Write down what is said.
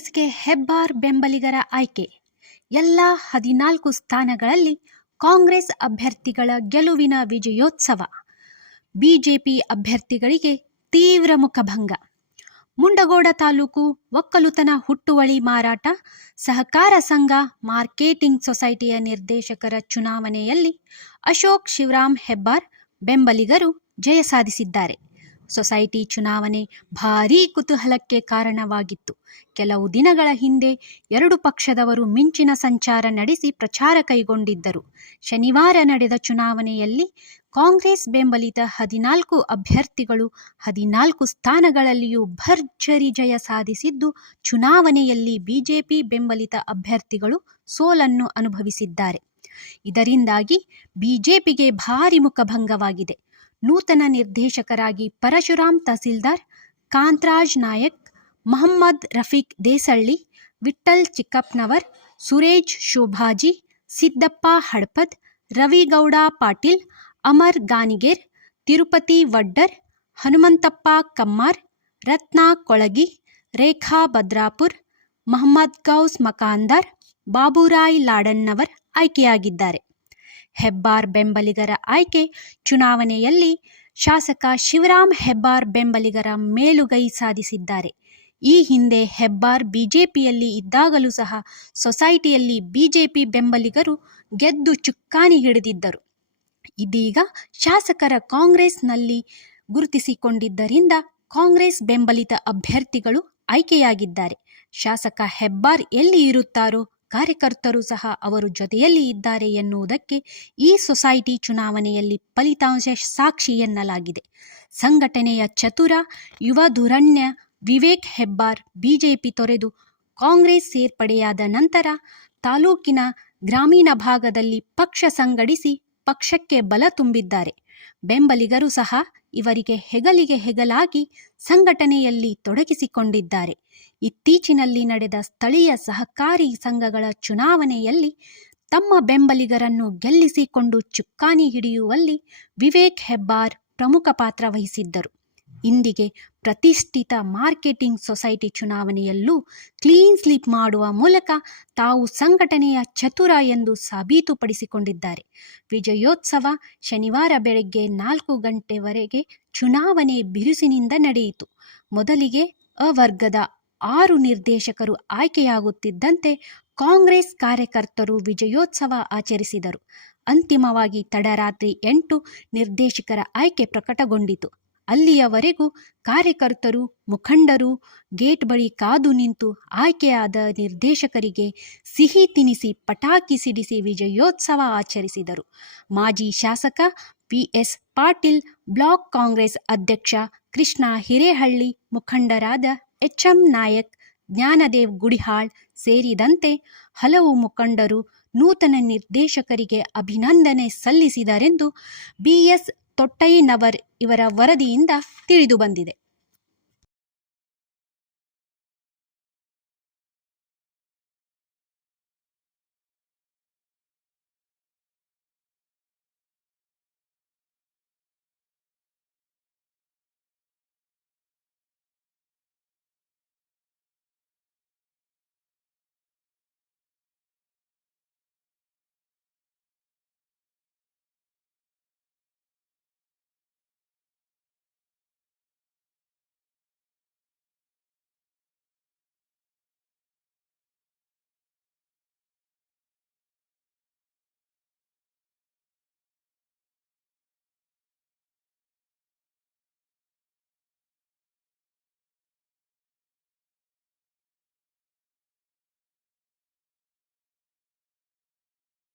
ಕಾಂಗ್ರೆಸ್ಗೆ ಹೆಬ್ಬಾರ್ ಬೆಂಬಲಿಗರ ಆಯ್ಕೆ. ಎಲ್ಲ 14 ಸ್ಥಾನಗಳಲ್ಲಿ ಕಾಂಗ್ರೆಸ್ ಅಭ್ಯರ್ಥಿಗಳ ಗೆಲುವಿನ ವಿಜಯೋತ್ಸವ. ಬಿಜೆಪಿ ಅಭ್ಯರ್ಥಿಗಳಿಗೆ ತೀವ್ರ ಮುಖಭಂಗ. ಮುಂಡಗೋಡ ತಾಲೂಕು ಒಕ್ಕಲುತನ ಹುಟ್ಟುವಳಿ ಮಾರಾಟ ಸಹಕಾರ ಸಂಘ ಮಾರ್ಕೆಟಿಂಗ್ ಸೊಸೈಟಿಯ ನಿರ್ದೇಶಕರ ಚುನಾವಣೆಯಲ್ಲಿ ಅಶೋಕ್ ಶಿವರಾಮ್ ಹೆಬ್ಬಾರ್ ಬೆಂಬಲಿಗರು ಜಯ ಸಾಧಿಸಿದ್ದಾರೆ. ಸೊಸೈಟಿ ಚುನಾವಣೆ ಭಾರೀ ಕುತೂಹಲಕ್ಕೆ ಕಾರಣವಾಗಿತ್ತು. ಕೆಲವು ದಿನಗಳ ಹಿಂದೆ 2 ಪಕ್ಷದವರು ಮಿಂಚಿನ ಸಂಚಾರ ನಡೆಸಿ ಪ್ರಚಾರ ಕೈಗೊಂಡಿದ್ದರು. ಶನಿವಾರ ನಡೆದ ಚುನಾವಣೆಯಲ್ಲಿ ಕಾಂಗ್ರೆಸ್ ಬೆಂಬಲಿತ 14 ಅಭ್ಯರ್ಥಿಗಳು 14 ಸ್ಥಾನಗಳಲ್ಲಿಯೂ ಭರ್ಜರಿ ಜಯ ಸಾಧಿಸಿದ್ದು, ಚುನಾವಣೆಯಲ್ಲಿ ಬಿಜೆಪಿ ಬೆಂಬಲಿತ ಅಭ್ಯರ್ಥಿಗಳು ಸೋಲನ್ನು ಅನುಭವಿಸಿದ್ದಾರೆ. ಇದರಿಂದಾಗಿ ಬಿಜೆಪಿಗೆ ಭಾರೀ ಮುಖಭಂಗವಾಗಿದೆ. ನೂತನ ನಿರ್ದೇಶಕರಾಗಿ ಪರಶುರಾಮ್ ತಹಸೀಲ್ದಾರ್, ಕಾಂತರಾಜ್ ನಾಯಕ್, ಮಹಮ್ಮದ್ ರಫೀಕ್ ದೇಸಳ್ಳಿ, ವಿಠ್ಠಲ್ ಚಿಕ್ಕಪ್ಪನವರ್, ಸುರೇಶ್ ಶೋಭಾಜಿ, ಸಿದ್ದಪ್ಪ ಹಡಪದ್, ರವಿಗೌಡ ಪಾಟೀಲ್, ಅಮರ್ ಗಾನಿಗೇರ್, ತಿರುಪತಿ ವಡ್ಡರ್, ಹನುಮಂತಪ್ಪ ಕಮ್ಮಾರ್, ರತ್ನಾ ಕೊಳಗಿ, ರೇಖಾ ಬದ್ರಾಪುರ್, ಮಹಮ್ಮದ್ ಗೌಸ್ ಮಕಾಂದಾರ್, ಬಾಬುರಾಯ್ ಲಾಡನ್ನವರ್ ಆಯ್ಕೆಯಾಗಿದ್ದಾರೆ. ಹೆಬ್ಬಾರ್ ಬೆಂಬಲಿಗರ ಆಯ್ಕೆ ಚುನಾವಣೆಯಲ್ಲಿ ಶಾಸಕ ಶಿವರಾಮ್ ಹೆಬ್ಬಾರ್ ಬೆಂಬಲಿಗರ ಮೇಲುಗೈ ಸಾಧಿಸಿದ್ದಾರೆ. ಈ ಹಿಂದೆ ಹೆಬ್ಬಾರ್ ಬಿಜೆಪಿಯಲ್ಲಿ ಇದ್ದಾಗಲೂ ಸಹ ಸೊಸೈಟಿಯಲ್ಲಿ ಬಿಜೆಪಿ ಬೆಂಬಲಿಗರು ಗೆದ್ದು ಚುಕ್ಕಾಣಿ ಹಿಡಿದಿದ್ದರು. ಇದೀಗ ಶಾಸಕರ ಕಾಂಗ್ರೆಸ್ನಲ್ಲಿ ಗುರುತಿಸಿಕೊಂಡಿದ್ದರಿಂದ ಕಾಂಗ್ರೆಸ್ ಬೆಂಬಲಿತ ಅಭ್ಯರ್ಥಿಗಳು ಆಯ್ಕೆಯಾಗಿದ್ದಾರೆ. ಶಾಸಕ ಹೆಬ್ಬಾರ್ ಎಲ್ಲಿ ಇರುತ್ತಾರೋ ಕಾರ್ಯಕರ್ತರು ಸಹ ಅವರು ಜೊತೆಯಲ್ಲಿ ಇದ್ದಾರೆ ಎನ್ನುವುದಕ್ಕೆ ಈ ಸೊಸೈಟಿ ಚುನಾವಣೆಯಲ್ಲಿ ಫಲಿತಾಂಶ ಸಾಕ್ಷಿ ಎನ್ನಲಾಗಿದೆ. ಸಂಘಟನೆಯ ಚತುರ ಯುವ ಧುರೀಣ ವಿವೇಕ್ ಹೆಬ್ಬಾರ್ ಬಿಜೆಪಿ ತೊರೆದು ಕಾಂಗ್ರೆಸ್ ಸೇರ್ಪಡೆಯಾದ ನಂತರ ತಾಲೂಕಿನ ಗ್ರಾಮೀಣ ಭಾಗದಲ್ಲಿ ಪಕ್ಷ ಸಂಘಟಿಸಿ ಪಕ್ಷಕ್ಕೆ ಬಲ ತುಂಬಿದ್ದಾರೆ. ಬೆಂಬಲಿಗರು ಸಹ ಇವರಿಗೆ ಹೆಗಲಿಗೆ ಹೆಗಲಾಗಿ ಸಂಘಟನೆಯಲ್ಲಿ ತೊಡಗಿಸಿಕೊಂಡಿದ್ದಾರೆ. ಇತ್ತೀಚಿನಲ್ಲಿ ನಡೆದ ಸ್ಥಳೀಯ ಸಹಕಾರಿ ಸಂಘಗಳ ಚುನಾವಣೆಯಲ್ಲಿ ತಮ್ಮ ಬೆಂಬಲಿಗರನ್ನು ಗೆಲ್ಲಿಸಿಕೊಂಡು ಚುಕ್ಕಾಣಿ ಹಿಡಿಯುವಲ್ಲಿ ವಿವೇಕ್ ಹೆಬ್ಬಾರ್ ಪ್ರಮುಖ ಪಾತ್ರ ವಹಿಸಿದ್ದರು. ಇಂದಿಗೆ ಪ್ರತಿಷ್ಠಿತ ಮಾರ್ಕೆಟಿಂಗ್ ಸೊಸೈಟಿ ಚುನಾವಣೆಯಲ್ಲೂ ಕ್ಲೀನ್ ಸ್ವೀಪ್ ಮಾಡುವ ಮೂಲಕ ತಾವು ಸಂಘಟನೆಯ ಚತುರ ಎಂದು ಸಾಬೀತುಪಡಿಸಿಕೊಂಡಿದ್ದಾರೆ. ವಿಜಯೋತ್ಸವ ಶನಿವಾರ ಬೆಳಗ್ಗೆ 4 ಗಂಟೆವರೆಗೆ ಚುನಾವಣೆ ಬಿರುಸಿನಿಂದ ನಡೆಯಿತು. ಮೊದಲಿಗೆ ವರ್ಗದ 6 ನಿರ್ದೇಶಕರು ಆಯ್ಕೆಯಾಗುತ್ತಿದ್ದಂತೆ ಕಾಂಗ್ರೆಸ್ ಕಾರ್ಯಕರ್ತರು ವಿಜಯೋತ್ಸವ ಆಚರಿಸಿದರು. ಅಂತಿಮವಾಗಿ ತಡರಾತ್ರಿ 8 ನಿರ್ದೇಶಕರ ಆಯ್ಕೆ ಪ್ರಕಟಗೊಂಡಿತು. ಅಲ್ಲಿಯವರೆಗೂ ಕಾರ್ಯಕರ್ತರು, ಮುಖಂಡರು ಗೇಟ್ ಬಳಿ ಕಾದು ನಿಂತು ಆಯ್ಕೆಯಾದ ನಿರ್ದೇಶಕರಿಗೆ ಸಿಹಿ ತಿನಿಸಿ ಪಟಾಕಿ ಸಿಡಿಸಿ ವಿಜಯೋತ್ಸವ ಆಚರಿಸಿದರು. ಮಾಜಿ ಶಾಸಕ ಪಿಎಸ್ ಪಾಟೀಲ್, ಬ್ಲಾಕ್ ಕಾಂಗ್ರೆಸ್ ಅಧ್ಯಕ್ಷ ಕೃಷ್ಣ ಹಿರೇಹಳ್ಳಿ, ಮುಖಂಡರಾದ ಎಚ್ಎಂ ನಾಯಕ್, ಜ್ಞಾನದೇವ್ ಗುಡಿಹಾಳ್ ಸೇರಿದಂತೆ ಹಲವು ಮುಖಂಡರು ನೂತನ ನಿರ್ದೇಶಕರಿಗೆ ಅಭಿನಂದನೆ ಸಲ್ಲಿಸಿದರೆಂದು ಬಿಎಸ್ ತೊಟ್ಟಯ್ಯನವರ್ ಇವರ ವರದಿಯಿಂದ ತಿಳಿದುಬಂದಿದೆ.